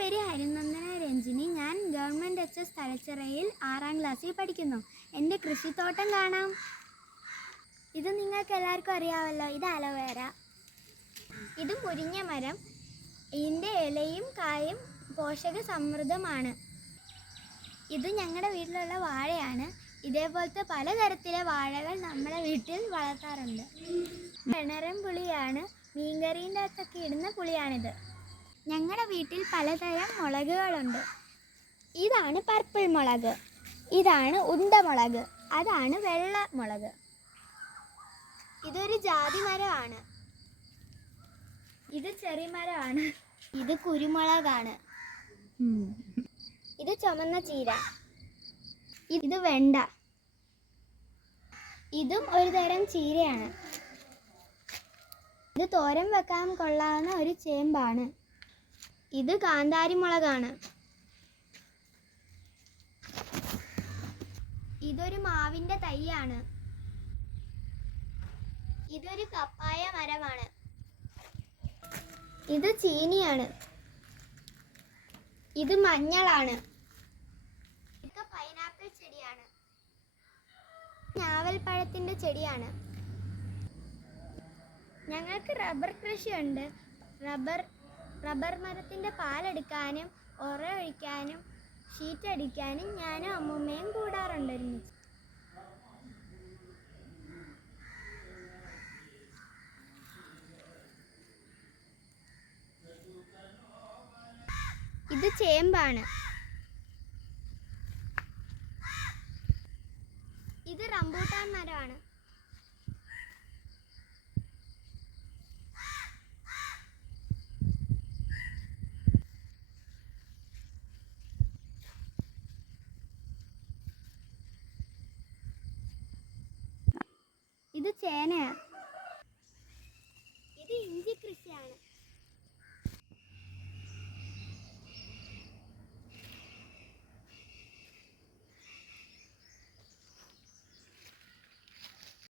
പേര് ഹരിനന്ദന രഞ്ജിനി. ഞാൻ government HS തലച്ചിറയിൽ 6ാം ക്ലാസ്സിൽ പഠിക്കുന്നു. എൻ്റെ കൃഷിത്തോട്ടം കാണാം. ഇത് നിങ്ങൾക്ക് എല്ലാവർക്കും അറിയാമല്ലോ, ഇത് അലോവേര. ഇത് മുരിങ്ങ മരം. ഇതിൻ്റെ ഇലയും കായും പോഷക സമൃദ്ധമാണ്. ഇത് ഞങ്ങളുടെ വീട്ടിലുള്ള വാഴയാണ്. ഇതേപോലത്തെ പലതരത്തിലെ വാഴകൾ നമ്മുടെ വീട്ടിൽ വളർത്താറുണ്ട്. കിണറൻ പുളിയാണ്, മീൻകറീൻ്റെ അകത്തൊക്കെ ഇടുന്ന പുളിയാണിത്. ഞങ്ങളുടെ വീട്ടിൽ പലതരം മുളകുകളുണ്ട്. ഇതാണ് പർപ്പിൾ മുളക്, ഇതാണ് ഉണ്ടമുളക്, അതാണ് വെള്ള മുളക്. ഇതൊരു ജാതി മരമാണ്. ഇത് ചെറി മരമാണ്. ഇത് കുരുമുളകാണ്. ഇത് ചുമന്ന ചീര. ഇത് വെണ്ട. ഇതും ഒരു തരം ചീരയാണ്. ഇത് തോരൻ വെക്കാൻ കൊള്ളാവുന്ന ഒരു ചേമ്പാണ്. ഇത് കാന്താരി മുളകാണ്. ഇതൊരു മാവിൻ്റെ തൈയാണ്. ഇതൊരു പപ്പായ മരമാണ്. ഇത് ചീനിയാണ്. ഇത് മഞ്ഞളാണ്. ഇത് പൈനാപ്പിൾ ചെടിയാണ്. ഞാവൽപ്പഴത്തിൻ്റെ ചെടിയാണ്. ഞങ്ങൾക്ക് റബ്ബർ കൃഷിയുണ്ട്. റബ്ബർ മരത്തിൻ്റെ പാലെടുക്കാനും ഉറ ഒഴിക്കാനും ഷീറ്റ് അടിക്കാനും ഞാനും അമ്മൂമ്മയും കൂടാറുണ്ട് ഒരുമിച്ച്. ഇത് ചേമ്പാണ്. ഇത് റംബൂട്ടാൻ മരമാണ്. ഇത് ചേനയാണ്. ഇത് ഇഞ്ചി കൃഷിയാണ്.